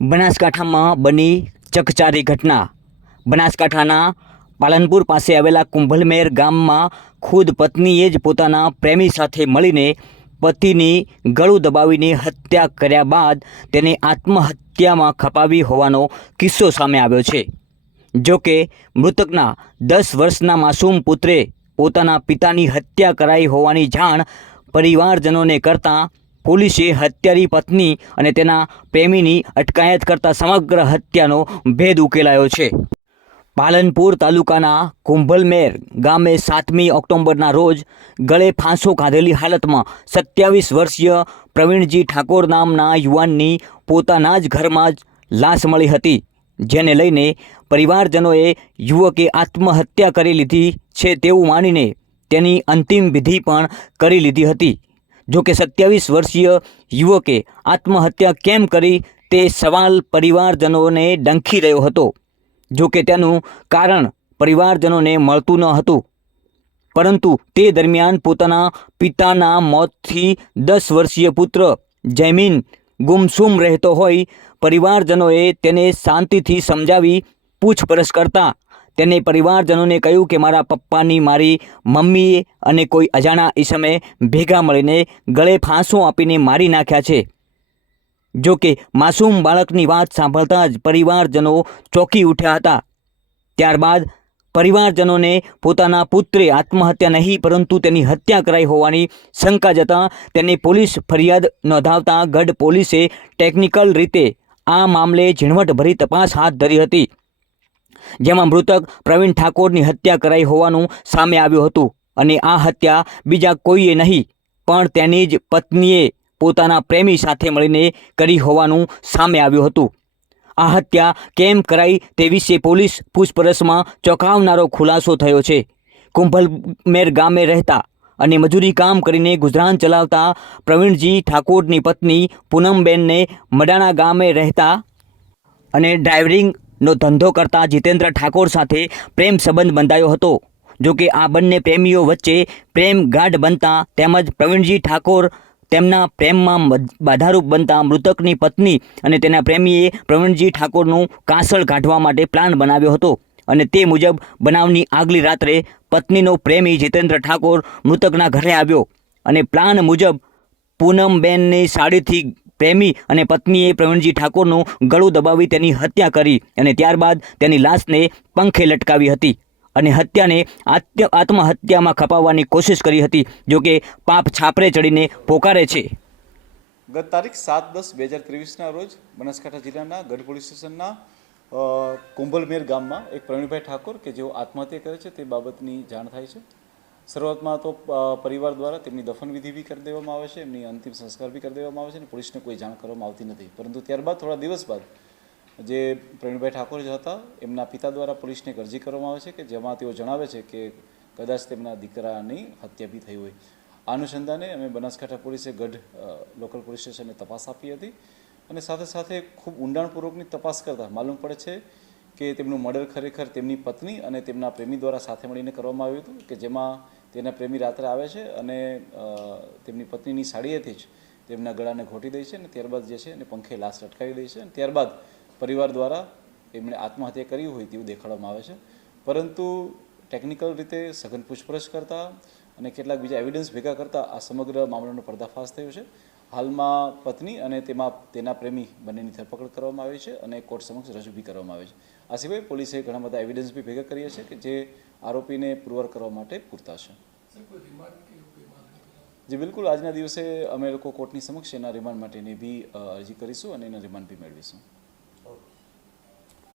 બનાસકાંઠામાં બની ચકચારી ઘટના. બનાસકાંઠાના પાલનપુર પાસે આવેલા કુંભલમેર ગામમાં ખુદ પત્નીએ જ પોતાના પ્રેમી સાથે મળીને પતિની ગળું દબાવીને હત્યા કર્યા બાદ તેને આત્મહત્યામાં ખપાવી હોવાનો કિસ્સો સામે આવ્યો છે. જો કે મૃતકના દસ વર્ષના માસૂમ પુત્રે પોતાના પિતાની હત્યા કરાઈ હોવાની જાણ પરિવારજનોને કરતાં પોલીસે હત્યારી પત્ની અને તેના પ્રેમીની અટકાયત કરતા સમગ્ર હત્યાનો ભેદ ઉકેલાયો છે. પાલનપુર તાલુકાના કુંભલમેર ગામે સાતમી ઓક્ટોબરના રોજ ગળે ફાંસો ખાધેલી હાલતમાં સત્યાવીસ વર્ષીય પ્રવીણજી ઠાકોર નામના યુવાનની પોતાના જ ઘરમાં જ લાશ મળી હતી, જેને લઈને પરિવારજનોએ યુવકે આત્મહત્યા કરી લીધી છે તેવું માનીને તેની અંતિમ વિધિ પણ કરી લીધી હતી. જો કે સત્યાવીસ વર્ષીય યુવકે આત્મહત્યા કેમ કરી તે સવાલ પરિવારજનોને ડંખી રહ્યો હતો. જો કે તેનું કારણ પરિવારજનોને મળતું ન હતું. પરંતુ તે દરમિયાન પોતાના પિતાના મોતથી દસ વર્ષીય પુત્ર જૈમીન ગુમસુમ રહેતો હોય પરિવારજનોએ તેને શાંતિથી સમજાવી પૂછપરછ કરતા તેને પરિવારજનોને કહ્યું કે મારા પપ્પાની મારી મમ્મીએ અને કોઈ અજાણા ઈસમે ભેગા મળીને ગળે ફાંસો આપીને મારી નાખ્યા છે. જો કે માસૂમ બાળકની વાત સાંભળતા જ પરિવારજનો ચોંકી ઉઠ્યા હતા. ત્યારબાદ પરિવારજનોને પોતાના પુત્રે આત્મહત્યા નહીં, પરંતુ તેની હત્યા કરાઈ હોવાની શંકા જતાં તેને પોલીસ ફરિયાદ નોંધાવતા ગઢ પોલીસે ટેકનિકલ રીતે આ મામલે ઝીણવટભરી તપાસ હાથ ધરી હતી. જેમાં મૃતક પ્રવીણ ઠાકોરની હત્યા કરાઈ હોવાનું સામે આવ્યું હતું અને આ હત્યા બીજા કોઈએ નહીં, પણ તેની જ પત્નીએ પોતાના પ્રેમી સાથે મળીને કરી હોવાનું સામે આવ્યું હતું. આ હત્યા કેમ કરાઈ તે વિશે પોલીસ પૂછપરછમાં ચોંકાવનારો ખુલાસો થયો છે. કુંભલમેર ગામે રહેતા અને મજૂરી કામ કરીને ગુજરાન ચલાવતા પ્રવીણજી ઠાકોરની પત્ની પૂનમબેનને મડાણા ગામે રહેતા અને ડ્રાઇવરિંગનો ધંધો કરતા જીતેન્દ્ર ઠાકોર સાથે પ્રેમ સંબંધ બંધાયો હતો. જો કે આ બંને પ્રેમીઓ વચ્ચે પ્રેમ ગાઢ બનતા તેમજ પ્રવીણજી ઠાકોર તેમના પ્રેમમાં બાધારૂપ બનતા મૃતકની પત્ની અને તેના પ્રેમીએ પ્રવીણજી ઠાકોરનું કાસળ કાઢવા માટે પ્લાન બનાવ્યો હતો અને તે મુજબ બનાવની આગલી રાત્રે પત્નીનો પ્રેમી જીતેન્દ્ર ઠાકોર મૃતકના ઘરે આવ્યો અને પ્લાન મુજબ પૂનમબેનની સાડીથી પ્રેમી અને પત્નીએ પ્રવીણજી ઠાકોરનું ગળું દબાવી તેની હત્યા કરી અને ત્યારબાદ તેની લાશને પંખે લટકાવી હતી અને હત્યાને આત્મહત્યામાં ખપાવવાની કોશિશ કરી હતી, જો કે પાપ છાપરે ચડીને પોકારે છે. ગત તારીખ સાત દસ બે હજાર ત્રેવીસના રોજ બનાસકાંઠા જિલ્લાના ગઢ પોલીસ સ્ટેશનના કુંભલમેર ગામમાં એક પ્રવીણભાઈ ઠાકોર કે જેઓ આત્મહત્યા કરે છે તે બાબતની જાણ થાય છે. શરૂઆતમાં તો પરિવાર દ્વારા તેમની દફનવિધિ બી કરી દેવામાં આવે છે, એમની અંતિમ સંસ્કાર બી કરી દેવામાં આવે છે અને પોલીસને કોઈ જાણ કરવામાં આવતી નથી. પરંતુ ત્યારબાદ, થોડા દિવસ બાદ, જે પ્રવીણભાઈ ઠાકોર જે હતા, એમના પિતા દ્વારા પોલીસને અરજી કરવામાં આવે છે કે જેમાં તેઓ જણાવે છે કે કદાચ તેમના દીકરાની હત્યા બી થઈ હોય. આ અનુસંધાને અમે બનાસકાંઠા પોલીસે ગઢ લોકલ પોલીસ સ્ટેશને તપાસ આપી હતી અને સાથે સાથે ખૂબ ઊંડાણપૂર્વકની તપાસ કરતાં માલુમ પડે છે કે તેમનું મર્ડર ખરેખર તેમની પત્ની અને તેમના પ્રેમી દ્વારા સાથે મળીને કરવામાં આવ્યું હતું કે જેમાં તેના પ્રેમી રાત્રે આવે છે અને તેમની પત્નીની સાડીએથી જ તેમના ગળાને ઘોટી દે છે અને ત્યારબાદ જે છે એને પંખે લાશ લટકાવી દે છે અને ત્યારબાદ પરિવાર દ્વારા એમણે આત્મહત્યા કરી હોય તેવું દેખાડવામાં આવે છે. પરંતુ ટેકનિકલ રીતે સઘન પૂછપરછ કરતા અને કેટલાક બીજા એવિડન્સ ભેગા કરતા આ સમગ્ર મામલાનો પર્દાફાશ થયો છે. હાલમાં પત્ની અને તેમાં, તેના પ્રેમી બંનેની ધરપકડ કરવામાં આવી છે અને કોર્ટ સમક્ષ રજૂ બી કરવામાં આવે છે. આ સિવાય પોલીસે ઘણા બધા એવિડન્સ બી ભેગા કર્યા છે કે જે આરોપીને પુરવાર કરવા માટે પૂરતા છે. જી બિલકુલ. આજના દિવસે અમે લોકો કોર્ટની સમક્ષ એના રિમાન્ડ માટેની બી અરજી કરીશું અને એના રિમાન્ડ બી મેળવીશું.